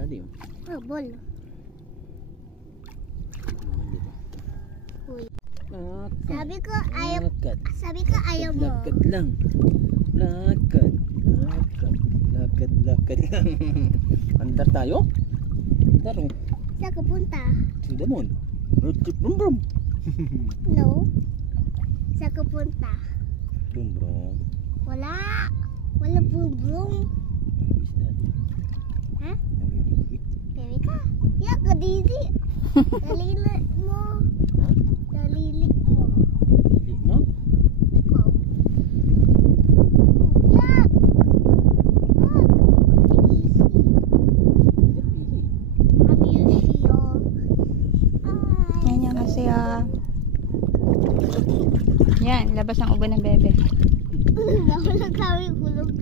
Daddy. Oh, ball. Uy. Sabi ko ayaw mo. Lakad lang. Lakad lang. Andar tayo? Andar oh. Saan ka punta? Si Damon. Road trip brum brum. No. Saan ka punta? Brum brum. Wala. Wala brum-brum. Miss Daddy. Ha? Nawiwiwi. Baby ka? Ya ka didi. Dalilit mo. Ha? Dalilit mo. Kadili mo? Ikaw. Yak! Pili. Yan yung kasi yan, labas ang uban ng bebe. Nahulog kami kulog.